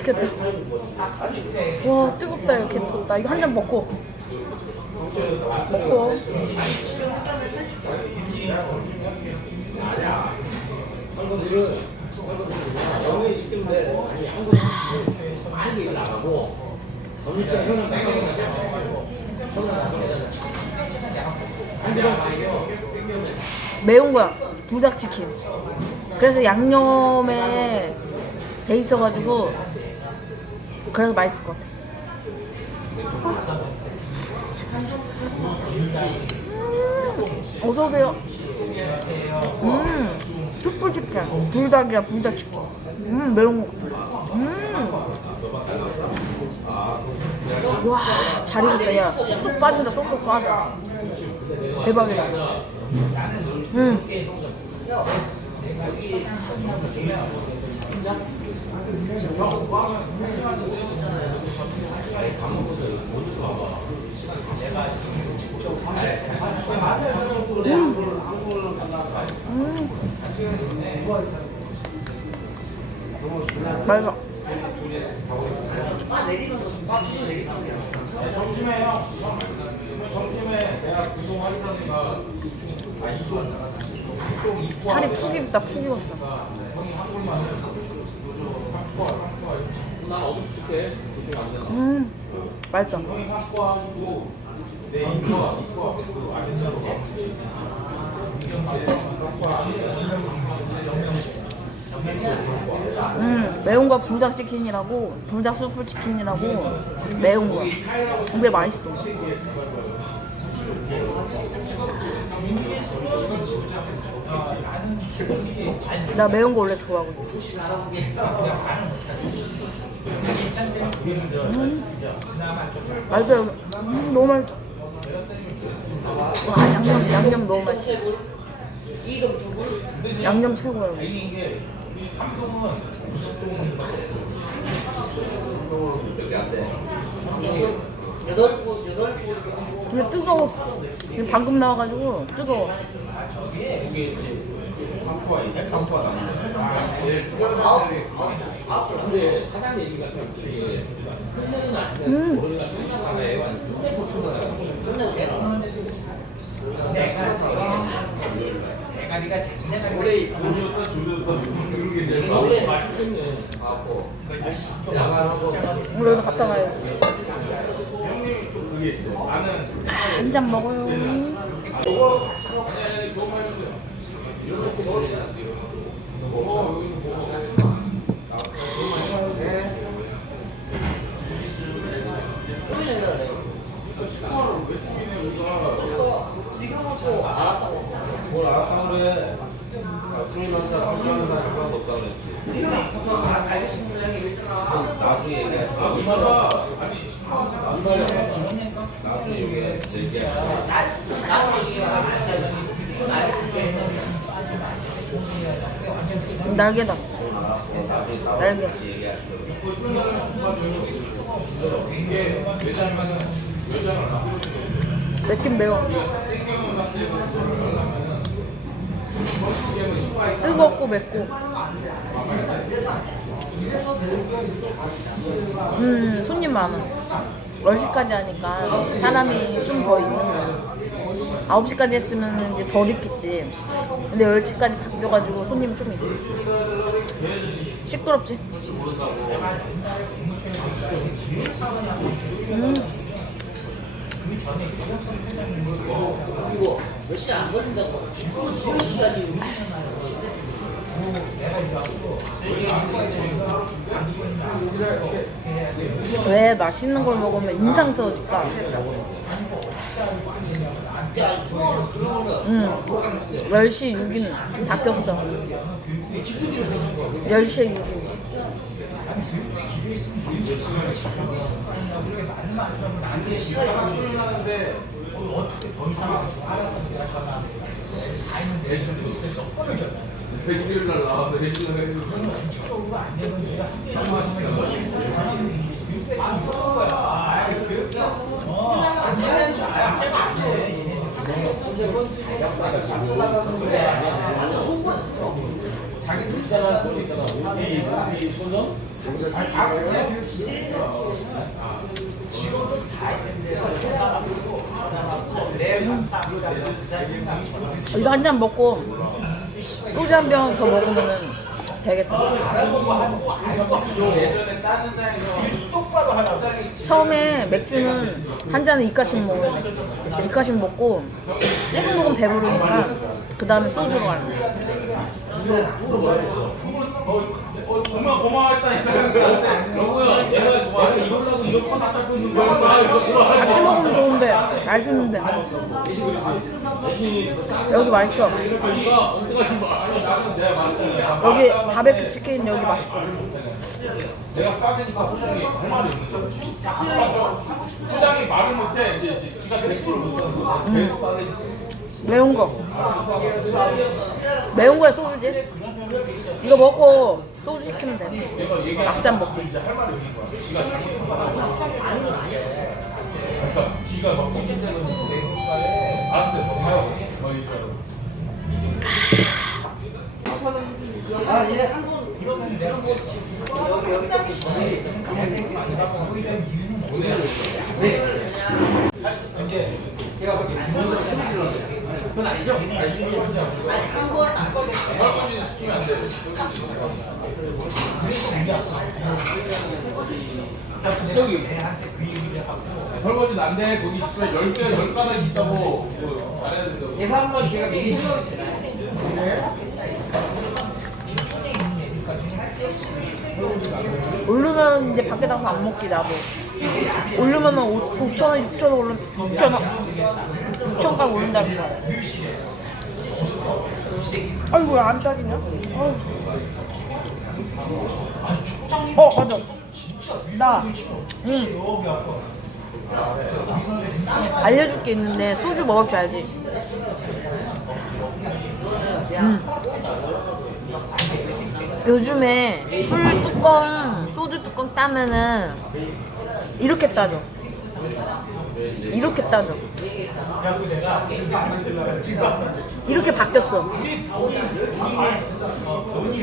맛있겠다. 와 뜨겁다 이거 개 뜨겁다. 이거 한 잔 먹고 먹고 매운 거야. 불닭치킨. 그래서 양념에 돼 있어가지고 그래서 맛있을 것 같아. 음, 어서 오세요. 음, 숯불 치킨. 불닭이야 불닭 치킨. 음, 매운 거. 음. 와, 잘 익었다, 야. 쏙쏙 빠진다, 쏙쏙 빠져. 대박이다. 음. 맛있어. 점심에요. 점심에 내가 구성 하시다니까 살이 푹 익었다, 푹 되나 음, 맛있다. 음, 매운 거 불닭 치킨이라고, 불닭 수프 치킨이라고 매운 거. 근데 맛있어. 나 매운 거 원래 좋아하거든. 음, 맛있다. 음, 너무 맛있다. 와 양념 양념 너무 맛있어. 양념 최고야 여 기. 이게 삼동은 20동은 근데 뜨거워. 방금 나와가지고 뜨거워. 음. 우리 여기다 갖다 놔요. 한 잔 먹어요. 뭘 알았다 그래. 스님한테 한번하는 사람 하나도 없다 그랬지. 나중에 얘기해. 아 아니 나중에 얘기해. 얘기해. 날개다. 날개. 맵긴 매워. 뜨겁고 맵고. 음, 손님 많아. 10시까지 하니까 사람이 좀 더 있는 거야. 9시까지 했으면 이제 덜 있겠지. 근데 10시까지 바뀌어가지고 손님이 좀 있어. 시끄럽지? 음. 왜 맛있는 걸 먹으면 인상 써질까? 응. 10시 6인 바뀌었어. 10시에 6인. 일요일 날 나왔는데 일요일 이거 한 잔 먹고 소주 한 병 더 먹으면은 되겠다. 처음에 맥주는 한 잔에 이까씩 먹어야 돼. 이까씩 먹고 계속 먹으면 배부르니까 그 다음에 소주로 가는 거야. 정말 고마워했다니까. 영우야, 얘가 내가 이걸라고 이런 거 갖다 꽂는 거야. 같이 먹으면 좋은데 맛있는데 여기 맛있어. 여기 바베큐 치킨 여기 맛있거든. 내가 싸대니까 후장이 할 말이 있는 거야. 후장이 말을 못해. 이제 이제 지가 못하는 거야. 매운 거. 매운 거야 소주지. 이거 먹고 소주 시키면 돼. 막잔 먹고. 이제 할 말이 없는 거야. 지가 잘못한 거야. 그러니까 지가 막 시킨 대로 알았어요. 저가 요. 막 이러고. 설거지는 시키면 안 돼. 설거지는 안 돼. 거기 집에 열 개, 열 가닥 있다고. 뭐 잘해야 된다고. 예산만 제가 미리 오르면 이제 밖에 나가서 안 먹기 나도. 오르면은 5천 원, 6천 원 오르면 6천 원, 6천 원 오른다 그랬어. 아이고 왜안 따지냐? 어휴. 어 맞아. 나. 응. 알려줄 게 있는데 소주 알지? 응. 요즘에 술 뚜껑, 소주 뚜껑 따면은 이렇게 따져. 이렇게 따져. 이렇게 바뀌었어.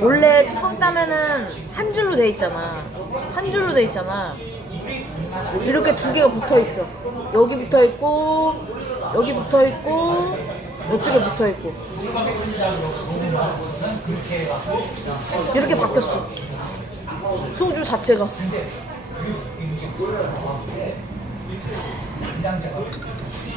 원래 뚜껑 따면은 한 줄로 돼 있잖아. 한 줄로 돼 있잖아. 이렇게 두 개가 붙어 있어. 여기 붙어 있고, 여기 붙어 있고, 이쪽에 붙어 있고. 이렇게 바뀌었어. 소주 자체가.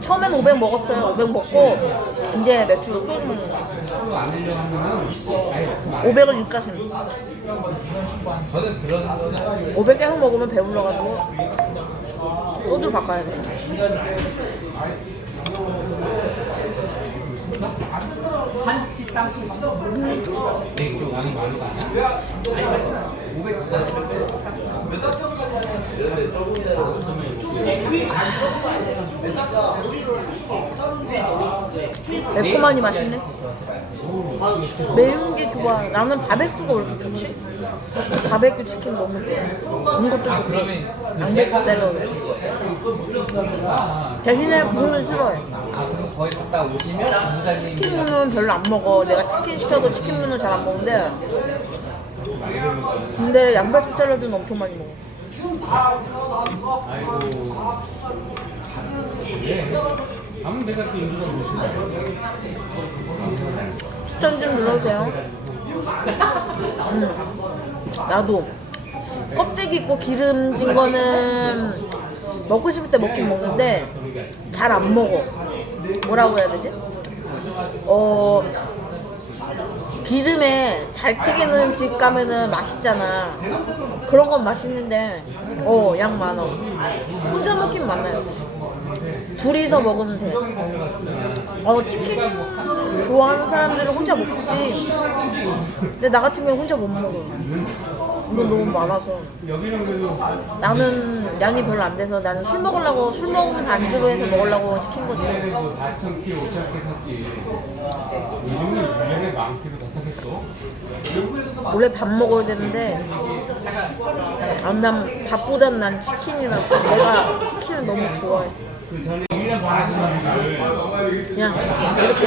처음엔 500 먹었어요. 500 먹고 이제 맥주 소주 먹는 거. 서로 안 하려고 하면은 아예 틈 안- 500을 입가심. 저는 그런 거는 500 계속 먹으면 배불러가지고 소주를 바꿔야 돼. 한치 땅콩 맥주 양이 많은 거 아니야? 아니 맞잖아 500 주잖아 매콤하니 맛있네. 매운 게 좋아. 나는 바베큐가 왜 이렇게 좋지? 바베큐 치킨 너무 좋아. 이것도 좋고. 그러면 양배추 샐러드. 대신에 무는 싫어해. 거기 갔다 오시면 공사님이 치킨 무는 별로 안 먹어. 내가 치킨 시켜도 치킨 무는 잘안 먹는데. 근데 양배추 샐러드는 엄청 많이 먹어. 아이고 예 아무 내가 또 인주가 모신다 추천 좀 눌러주세요. 음. 나도 껍데기 있고 기름진 거는 먹고 싶을 때 먹긴 먹는데 잘 안 먹어. 뭐라고 해야 되지? 어 기름에 잘 튀기는 집 가면은 맛있잖아. 그런 건 맛있는데 어 양 많아. 혼자 먹긴 많아요. 둘이서 먹으면 돼. 어 치킨 좋아하는 사람들은 혼자 먹지. 근데 나 같은 경우 혼자 못 먹어. 이거 너무 많아서. 나는 양이 별로 안 돼서 나는 술 먹으려고 술 먹으면서 안주로 해서 먹으려고 시킨 거지. 그래도 4천 키, 5천 키 샀지. 요즘은 1년에 만 키로 다 샀겠어? 원래 밥 먹어야 되는데 아, 난 밥보단 난 치킨이라서 내가 치킨을 너무 좋아해. 그 전에 1년 반 하시는 분들 그냥 이렇게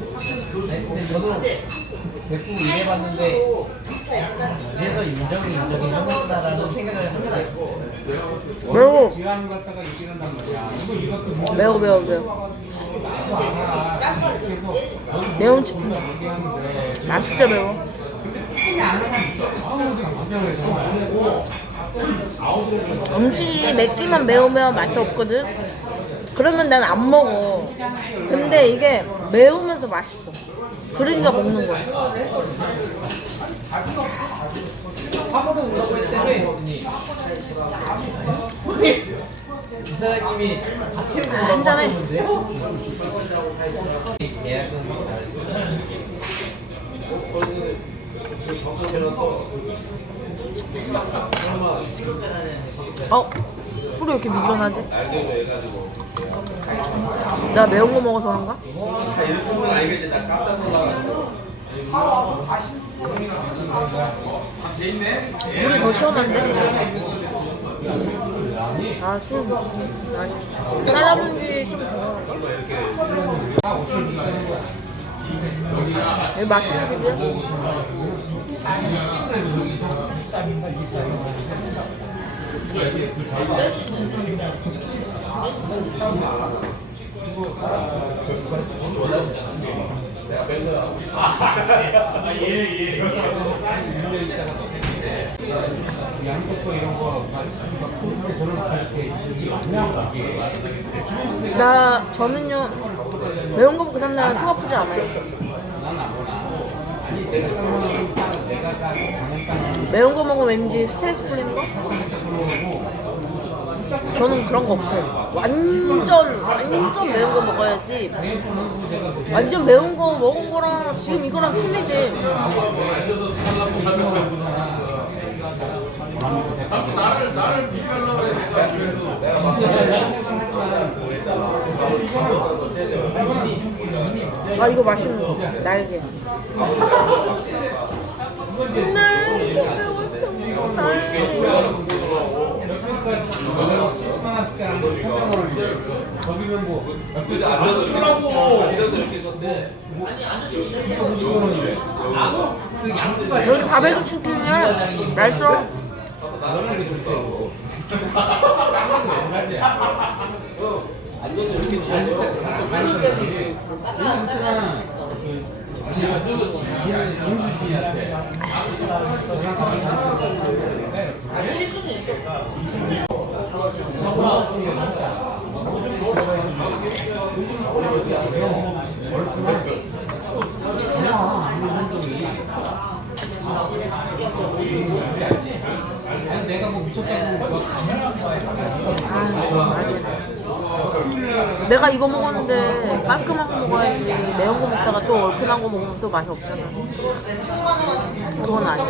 네, 근데 저도 대부분 일해봤는데 그래서 인정이 인정이 하는구나라는 생각을 있어요. 매워. 지하는 갖다가 한단 말이야. 이거 이것도 문제 매워, 매워, 매워. 매운 치킨. 맛있게 매워. 음식이 맵기만 매우면 맛이 없거든? 그러면 난 안 먹어. 근데 이게 매우면서 맛있어. 그러니까 먹는 거야. 화보로 오라고 했더니 이 사장님이 같이 오라고 한잔해. 하셨는데 예약은 어? 술이 왜 이렇게 미련하지? 나 매운 거 먹어서 그런가? 물이 더 시원한데? 아, 술. 아니. 따라본지 좀 더. 여기 맛있는 집이야? 양 나, 저는요, 매운 거 그 다음 날 속 아프지 않아요. 매운 거 먹으면 왠지 스트레스 풀리는 거? 저는 그런 거 없어요. 완전, 완전 매운 거 먹어야지. 완전 매운 거 먹은 거랑 지금 이거랑 틀리지. 아 이거 맛있는 거 날개 날개 배웠어 날 개 거기는 뭐 앉아서 주라고 앉아서 이렇게 있었대. 그 양구가 여기 바베큐 치킨이야 맛있어 아, 아니야. 내가 이거 먹었는데 깔끔한 거 먹어야지. 매운 거 먹다가 또 얼큰한 거 먹으면 또 맛이 없잖아. 그건 아니야.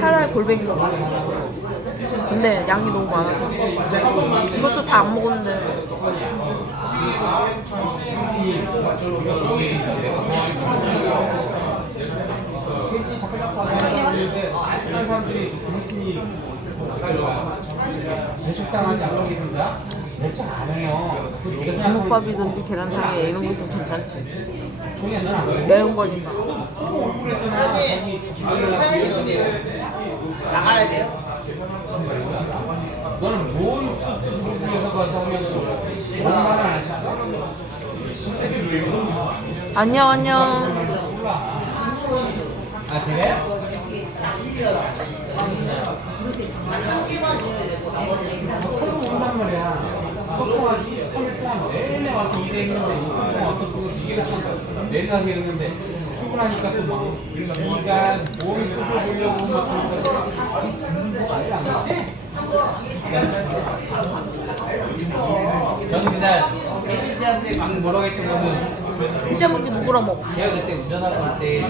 차라리 골뱅이가 맛있어. 근데 양이 너무 많아서. 이것도 다 안 먹었는데 배식당하지 않고 계신가? 배척 안 해요. 주먹밥이든지 계란탕에 이런 거 있으면 괜찮지? 매운 거니까 나가야 돼요? 너는 뭔 중에서 가서 하면 얼마나 안 했어? 안녕 안녕 아 그래? 온단 말이야. 커서하지 3일 동안 내내 와서 일했는데 이거 와서 또 일을 하고 내일 가서 일했는데 출근하니까 또막 네가 몸이 부서 보려고 막 그러니까 일안 나지? 저는 그냥 혜진이한테 막 뭐라고 했던 거는 진짜 먹기 누구랑 먹어 제가 그때 운전하고 올때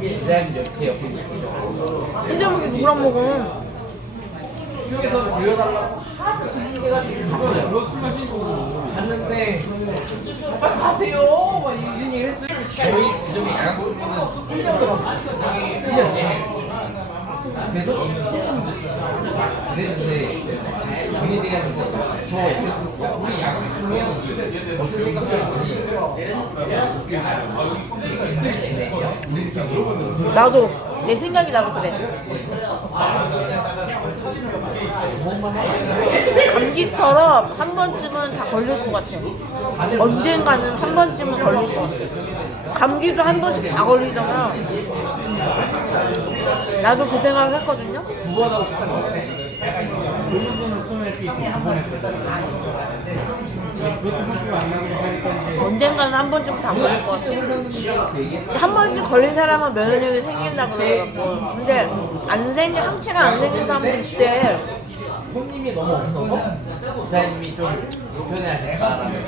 기사님 옆에 옆에 있었죠. 진짜 먹기 누구랑 먹어 휴게소를 불려달라고 하도 징계가지고 갔어요. 갔는데 빨리 가세요. 막 이런 얘기를 했어요. 저희 야구는 1년도 틀렸네. 그래서 그랬는데 본인이 대한 저 우리 보면 어떻게 생각하는지 물어보는 나도 내 생각이 나도 그래 감기처럼 한 번쯤은 다 걸릴 것 같아. 언젠가는 한 번쯤은 걸릴 것 같아. 감기도 한 번씩 다 걸리잖아. 나도 그 생각을 했거든요. 두번 하고 했거 언젠가는 한 번쯤 다 걸릴 것 같아. 한 번쯤 걸린 사람은 면역력이 생긴다 그러더라고. 근데 안 생긴 항체가 안 생긴 사람도 있대. 손님이 너무 없어서 기사님이 좀 불편해하실까라는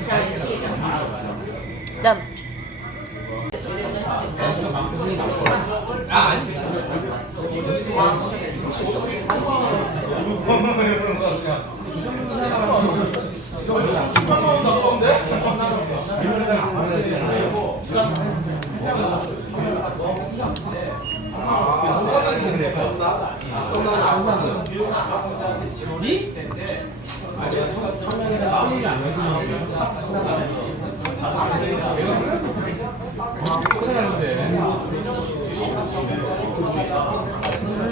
짠. 아 아니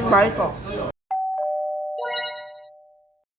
맛있어